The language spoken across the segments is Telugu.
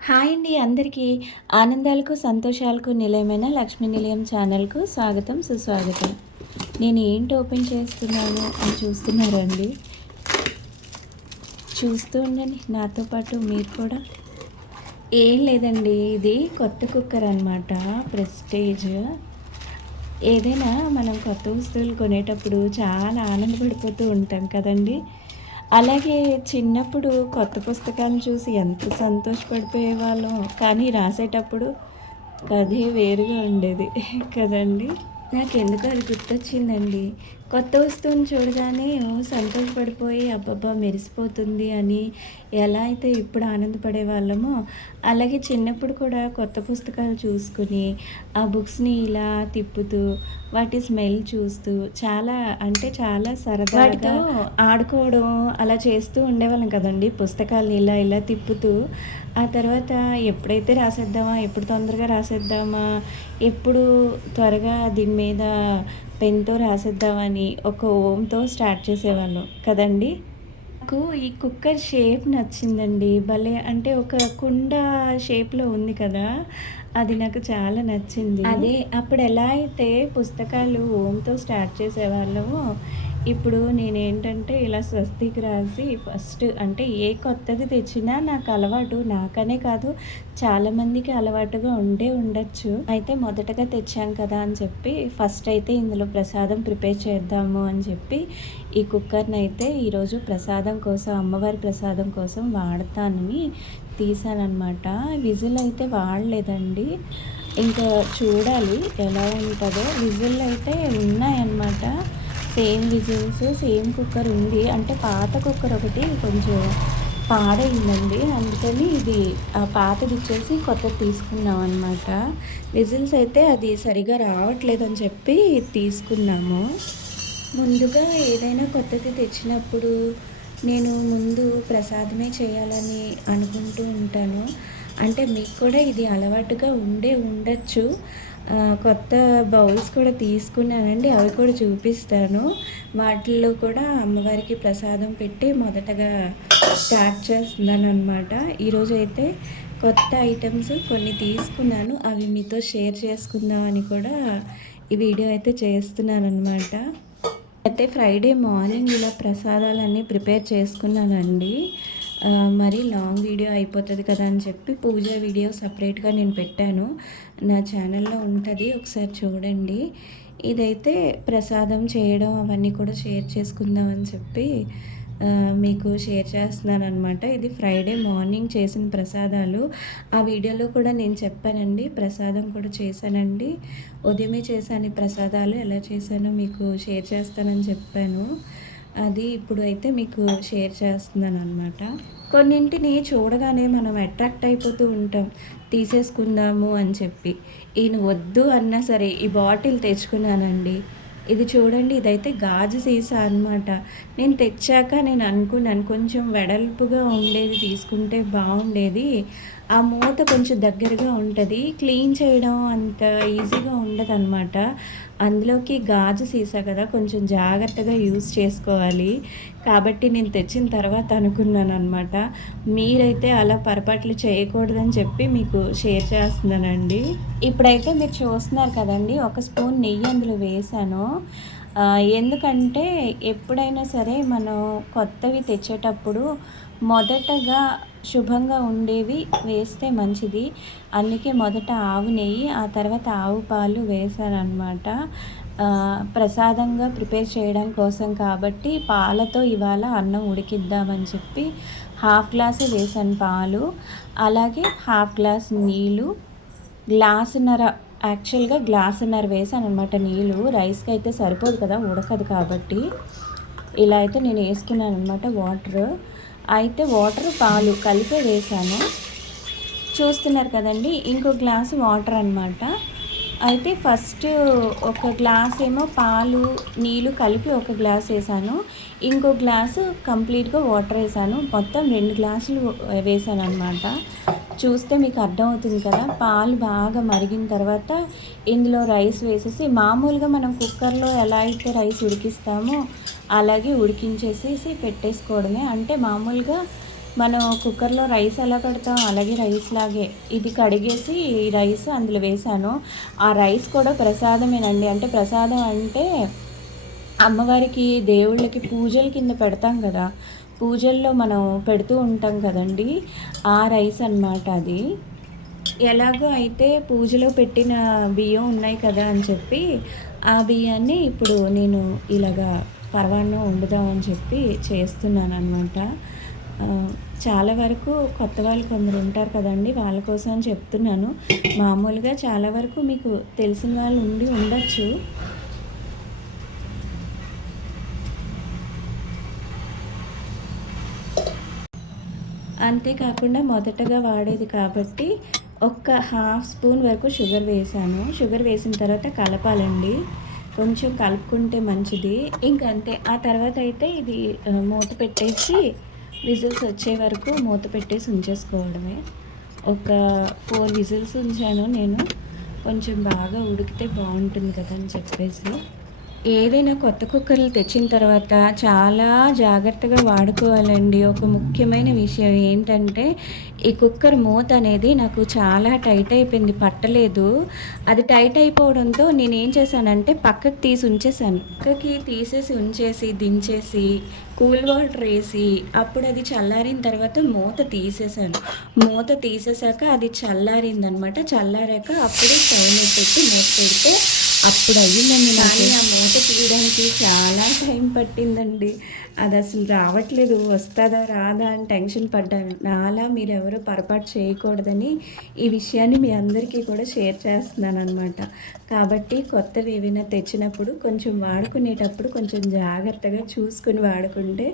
హాయ్ అండి అందరికీ. ఆనందాలకు, సంతోషాలకు నిలయమైన లక్ష్మీ నిలయం ఛానల్‌కు స్వాగతం, సుస్వాగతం. నేను ఏంటి ఓపెన్ చేస్తున్నాను అని చూస్తున్నారండి? చూస్తూ ఉండండి నాతో పాటు మీరు కూడా. ఏం లేదండి, ఇది కొత్త కుక్కర్ అనమాట, ప్రెస్టేజ్. ఏదైనా మనం కొత్త వస్తువులు కొనేటప్పుడు చాలా ఆనందపడిపోతూ ఉంటాం కదండీ! అలాగే చిన్నప్పుడు కొత్త పుస్తకాలను చూసి ఎంత సంతోషపడిపోయేవాళ్ళం. కానీ రాసేటప్పుడు కథే వేరుగా ఉండేది కదండీ! నాకెందుకో అది గుర్తొచ్చిందండి. కొత్త వస్తువుని చూడగానే సంతోషపడిపోయి అబ్బబ్బా! మెరిసిపోతుంది అని ఎలా అయితే ఇప్పుడు ఆనందపడేవాళ్ళమో, అలాగే చిన్నప్పుడు కూడా కొత్త పుస్తకాలు చూసుకుని, ఆ బుక్స్‌ని ఇలా తిప్పుతూ, వాటి స్మెల్ చూస్తూ చాలా అంటే చాలా సరదాగా వాటితో ఆడుకోవడం అలా చేస్తూ ఉండేవాళ్ళం కదండీ! పుస్తకాల్ని ఇలా ఇలా తిప్పుతూ. ఆ తర్వాత ఎప్పుడైతే రాసేద్దామా, ఎప్పుడు తొందరగా రాసేద్దామా, ఎప్పుడు త్వరగా దీని మీద పెన్‌తో రాసేద్దామని ఒక ఓంతో స్టార్ట్ చేసేవాళ్ళం కదండీ! నాకు ఈ కుక్కర్ షేప్ నచ్చిందండి. భలే అంటే ఒక కుండ షేప్‌లో ఉంది కదా! అది నాకు చాలా నచ్చింది. అదే అప్పుడు ఎలా అయితే పుస్తకాలు ఓంతో స్టార్ట్ చేసేవాళ్ళమో, ఇప్పుడు నేనేంటంటే ఇలా స్వస్తిక్ రాసి ఫస్ట్ అంటే ఏ కొత్తది తెచ్చినా నాకు అలవాటు. నాకనే కాదు, చాలామందికి అలవాటుగా ఉండే ఉండొచ్చు. అయితే మొదటగా తెచ్చాం కదా అని చెప్పి ఫస్ట్ అయితే ఇందులో ప్రసాదం ప్రిపేర్ చేద్దాము అని చెప్పి ఈ కుక్కర్‌నైతే ఈరోజు ప్రసాదం కోసం, అమ్మవారి ప్రసాదం కోసం వాడతానని తీసాననమాట. విజిల్ అయితే వాడలేదండి. ఇంకా చూడాలి ఎలా ఉంటదో. విజిల్ అయితే ఉన్నాయన్నమాట. సేమ్ విజిల్స్, సేమ్ కుక్కర్ ఉంది. అంటే పాత కుక్కర్ ఒకటి కొంచెం పాడైందండి. అందుకని ఇది పాతది ఇచ్చేసి కొత్తది తీసుకున్నాం అనమాట. విజిల్స్ అయితే అది సరిగా రావట్లేదని చెప్పి తీసుకున్నాము. ముందుగా ఏదైనా కొత్తది తెచ్చినప్పుడు నేను ముందు ప్రసాదమే చేయాలని అనుకుంటూ ఉంటాను. అంటే మీకు కూడా ఇది అలవాటుగా ఉండే ఉండొచ్చు. కొత్త బౌల్స్ కూడా తీసుకున్నానండి. అవి కూడా చూపిస్తాను. వాటిల్లో కూడా అమ్మవారికి ప్రసాదం పెట్టి మొదటగా స్టార్ట్ చేస్తున్నాననమాట. ఈరోజైతే కొత్త ఐటమ్స్ కొన్ని తీసుకున్నాను. అవి మీతో షేర్ చేసుకుందామని కూడా ఈ వీడియో అయితే చేస్తున్నాననమాట. అయితే ఫ్రైడే మార్నింగ్ ఇలా ప్రసాదాలన్నీ ప్రిపేర్ చేసుకున్నానండి. మరీ లాంగ్ వీడియో అయిపోతుంది కదా అని చెప్పి పూజ వీడియో సపరేట్గా నేను పెట్టాను. నా ఛానల్లో ఉంటుంది, ఒకసారి చూడండి. ఇదైతే ప్రసాదం చేయడం అవన్నీ కూడా షేర్ చేసుకుందామని చెప్పి మీకు షేర్ చేస్తున్నానమాట. ఇది ఫ్రైడే మార్నింగ్ చేసిన ప్రసాదాలు. ఆ వీడియోలో కూడా నేను చెప్పానండి, ప్రసాదం కూడా చేశానండి. ఉదయమే చేశాను ఈ ప్రసాదాలు. ఎలా చేశానో మీకు షేర్ చేస్తానని చెప్పాను. అది ఇప్పుడు అయితే మీకు షేర్ చేస్తున్నానమాట. కొన్నింటిని చూడగానే మనం అట్రాక్ట్ అయిపోతూ ఉంటాం, తీసేసుకుందాము అని చెప్పి. ఈయన వద్దు అన్నా సరే ఈ బాటిల్ తెచ్చుకున్నానండి. ఇది చూడండి, ఇదైతే గాజు సీసా అనమాట. నేను తెచ్చాక నేను అనుకున్నాను కొంచెం వెడల్పుగా ఉండేది తీసుకుంటే బాగుండేది. ఆ మూత కొంచెం దగ్గరగా ఉంటుంది, క్లీన్ చేయడం అంత ఈజీగా ఉండదన్నమాట. అందులోకి గాజు సీసా కదా, కొంచెం జాగ్రత్తగా యూజ్ చేసుకోవాలి. కాబట్టి నేను తెచ్చిన తర్వాత అనుకున్నాను అనమాట, మీరైతే అలా పొరపాట్లు చేయకూడదని చెప్పి మీకు షేర్ చేస్తున్నానండి. ఇప్పుడైతే మీరు చూస్తున్నారు కదండి, ఒక స్పూన్ నెయ్యి అందులో వేసాను. ఎందుకంటే ఎప్పుడైనా సరే మనం కొత్తవి తెచ్చేటప్పుడు మొదటగా శుభంగా ఉండేవి వేస్తే మంచిది. అందుకే మొదట ఆవు నెయ్యి, ఆ తర్వాత ఆవు పాలు వేసానన్నమాట. ప్రసాదంగా ప్రిపేర్ చేయడం కోసం కాబట్టి పాలతో ఇవాళ అన్నం ఉడికిద్దామని చెప్పి హాఫ్ గ్లాసే వేసాను పాలు. అలాగే హాఫ్ గ్లాస్ నీళ్ళు, గ్లాసున్నర, యాక్చువల్గా గ్లాసున్నర వేసాను అనమాట నీళ్ళు. రైస్కి అయితే సరిపోదు కదా, ఉడకదు కాబట్టి. ఇలా అయితే నేను వేసుకున్నాను అనమాట వాటర్. అయితే వాటర్ పాలు కలిపే వేసాను. చూస్తున్నారు కదండి, ఇంకో గ్లాసు వాటర్ అనమాట. అయితే ఫస్ట్ ఒక గ్లాస్ ఏమో పాలు నీళ్ళు కలిపి ఒక గ్లాస్ వేసాను, ఇంకో గ్లాసు కంప్లీట్గా వాటర్ వేసాను. మొత్తం 2 గ్లాసులు వేసాను అనమాట. చూస్తే మీకు అర్థమవుతుంది కదా. పాలు బాగా మరిగిన తర్వాత ఇందులో రైస్ వేసేసి, మామూలుగా మనం కుక్కర్లో ఎలా అయితే రైస్ ఉడికిస్తామో అలాగే ఉడికించేసేసి పెట్టేసుకోవడమే. అంటే మామూలుగా మనం కుక్కర్లో రైస్ ఎలా కడతాం అలాగే రైస్ లాగే ఇది కడిగేసి ఈ రైస్ అందులో వేసాను. ఆ రైస్ కూడా ప్రసాదమేనండి. అంటే ప్రసాదం అంటే అమ్మవారికి దేవుళ్ళకి పూజల కింద పెడతాం కదా, పూజల్లో మనం పెడుతూ ఉంటాం కదండి, ఆ రైస్ అన్నమాట అది. ఎలాగో అయితే పూజలో పెట్టిన బియ్యం ఉన్నాయి కదా అని చెప్పి ఆ బియ్యాన్ని ఇప్పుడు నేను ఇలాగా పరమాన్నం వండుదామని చెప్పి చేస్తున్నాను అనమాట. చాలా వరకు కొత్త వాళ్ళు కొందరు ఉంటారు కదండి, వాళ్ళ కోసం అని చెప్తున్నాను. మామూలుగా చాలా వరకు మీకు తెలిసిన వాళ్ళు ఉండి ఉండొచ్చు. అంతేకాకుండా మొదటగా వాడేది కాబట్టి ఒక్క హాఫ్ స్పూన్ వరకు షుగర్ వేసాను. షుగర్ వేసిన తర్వాత కలపాలండి. కొంచెం కలుపుకుంటే మంచిది. ఇంకంతే. ఆ తర్వాత అయితే ఇది మూత పెట్టేసి విజిల్స్ వచ్చే వరకు మూత పెట్టేసి ఉంచేసుకోవడమే. ఒక 4 విజిల్స్ ఉంచాను నేను. కొంచెం బాగా ఉడికితే బాగుంటుంది కదా అని చెప్పేసి. ఏదైనా కొత్త కుక్కర్లు తెచ్చిన తర్వాత చాలా జాగ్రత్తగా వాడుకోవాలండి. ఒక ముఖ్యమైన విషయం ఏంటంటే, ఈ కుక్కర్ మూత అనేది నాకు చాలా టైట్ అయిపోయింది, పట్టలేదు. అది టైట్ అయిపోవడంతో నేనేం చేశానంటే పక్కకి తీసి ఉంచేసాను. పక్కకి తీసేసి ఉంచేసి, దించేసి, కూల్ వాటర్ వేసి, అప్పుడు అది చల్లారిన తర్వాత మూత తీసేసాను. మూత తీసేసాక అది చల్లారిందనమాట. చల్లారాక అప్పుడు స్టవ్ మీద పెట్టి మూత పెడితే అప్పుడు అయ్యిందండి. కానీ ఆ మూత తీయడానికి చాలా టైం పట్టిందండి. అది అసలు రావట్లేదు, వస్తుందా రాదా అని టెన్షన్ పడ్డాను. నాలా మీరెవరు పొరపాటు చేయకూడదని ఈ విషయాన్ని మీ అందరికీ కూడా షేర్ చేస్తున్నాను అనమాట. కాబట్టి కొత్తవి ఏవైనా తెచ్చినప్పుడు కొంచెం వాడుకునేటప్పుడు కొంచెం జాగ్రత్తగా చూసుకుని వాడుకుంటే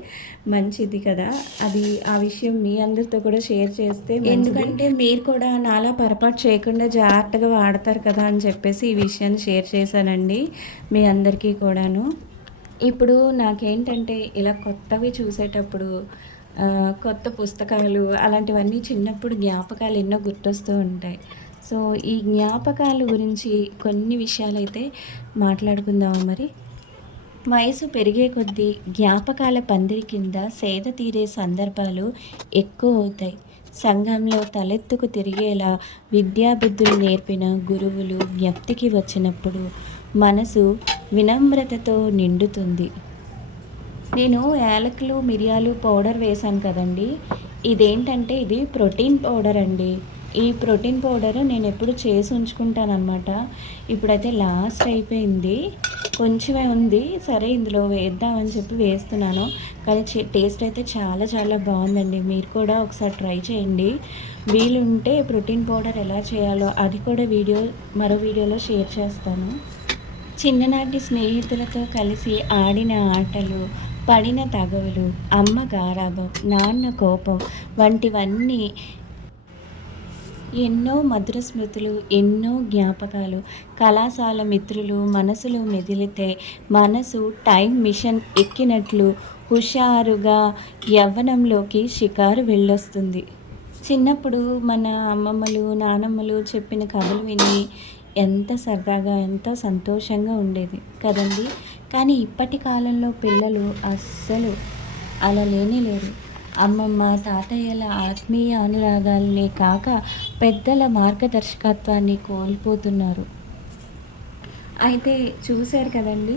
మంచిది కదా. అది ఆ విషయం మీ అందరితో కూడా షేర్ చేస్తే, ఎందుకంటే మీరు కూడా నాలా పొరపాటు చేయకుండా జాగ్రత్తగా వాడతారు కదా అని చెప్పేసి ఈ విషయాన్ని షేర్ చేశానండి మీ అందరికీ కూడాను. ఇప్పుడు నాకేంటంటే ఇలా కొత్తవి చూసేటప్పుడు కొత్త పుస్తకాలు అలాంటివన్నీ చిన్నప్పుడు జ్ఞాపకాలు ఎన్నో గుర్తొస్తూ ఉంటాయి. సో ఈ జ్ఞాపకాల గురించి కొన్ని విషయాలైతే మాట్లాడుకుందాము మరి. వయసు పెరిగే కొద్దీ జ్ఞాపకాల పందిరి కింద సేద తీరే సందర్భాలు ఎక్కువ అవుతాయి. సంఘంలో తలెత్తుకు తిరిగేలా విద్యాబుద్ధులు నేర్పిన గురువులు జ్ఞప్తికి వచ్చినప్పుడు మనసు వినమ్రతతో నిండుతుంది. నేను యాలకులు మిరియాలు పౌడర్ వేశాను కదండి, ఇదేంటంటే ఇది ప్రోటీన్ పౌడర్ అండి. ఈ ప్రోటీన్ పౌడర్ నేను ఎప్పుడు చేసి ఉంచుకుంటానమాట. ఇప్పుడైతే లాస్ట్ అయిపోయింది, కొంచెమే ఉంది. సరే ఇందులో వేద్దామని చెప్పి వేస్తున్నాను. కానీ టేస్ట్ అయితే చాలా చాలా బాగుందండి. మీరు కూడా ఒకసారి ట్రై చేయండి. వీలుంటే ప్రోటీన్ పౌడర్ ఎలా చేయాలో అది కూడా మరో వీడియోలో షేర్ చేస్తాను. చిన్ననాటి స్నేహితులతో కలిసి ఆడిన ఆటలు, పడిన తగవులు, అమ్మ గారాబం, నాన్న కోపం వంటివన్నీ ఎన్నో మధుర స్మృతులు, ఎన్నో జ్ఞాపకాలు. కళాశాల మిత్రులు మనసులో మెదిలితే మనసు టైం మిషన్ ఎక్కినట్లు హుషారుగా యవ్వనంలోకి షికారు వెళ్ళొస్తుంది. చిన్నప్పుడు మన అమ్మమ్మలు నానమ్మలు చెప్పిన కథలు విని ఎంత సరదాగా ఎంతో సంతోషంగా ఉండేది కదండి. కానీ ఇప్పటి కాలంలో పిల్లలు అస్సలు అలా లేరు. అమ్మమ్మ తాతయ్యల ఆత్మీయ అనురాగాల్ని కాక పెద్దల మార్గదర్శకత్వాన్ని కోల్పోతున్నారు. అయితే చూశారు కదండి,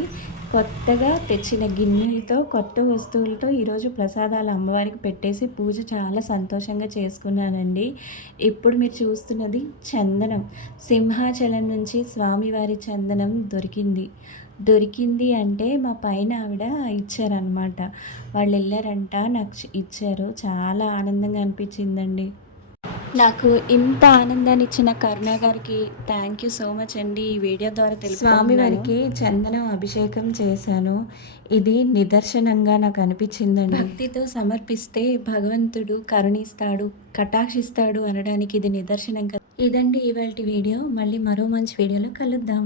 కొత్తగా తెచ్చిన గిన్నెలతో కొత్త వస్తువులతో ఈరోజు ప్రసాదాలు అమ్మవారికి పెట్టేసి పూజ చాలా సంతోషంగా చేసుకున్నానండి. ఇప్పుడు మీరు చూస్తున్నది చందనం. సింహాచలం నుంచి స్వామివారి చందనం దొరికింది అంటే మా పైన ఆవిడ ఇచ్చారనమాట. వాళ్ళు వెళ్ళారంట, నాకు ఇచ్చారు. చాలా ఆనందంగా అనిపించిందండి. నాకు ఇంత ఆనందాన్ని ఇచ్చిన కరుణ గారికి థ్యాంక్ యూ సో మచ్ అండి. ఈ వీడియో ద్వారా స్వామివారికి చందనం అభిషేకం చేశాను. ఇది నిదర్శనంగా నాకు అనిపించిందండి. భక్తితో సమర్పిస్తే భగవంతుడు కరుణిస్తాడు, కటాక్షిస్తాడు అనడానికి ఇది నిదర్శనం కదా. ఇదండి ఇవాల్టి వీడియో. మళ్ళీ మరో మంచి వీడియోలో కలుద్దాం.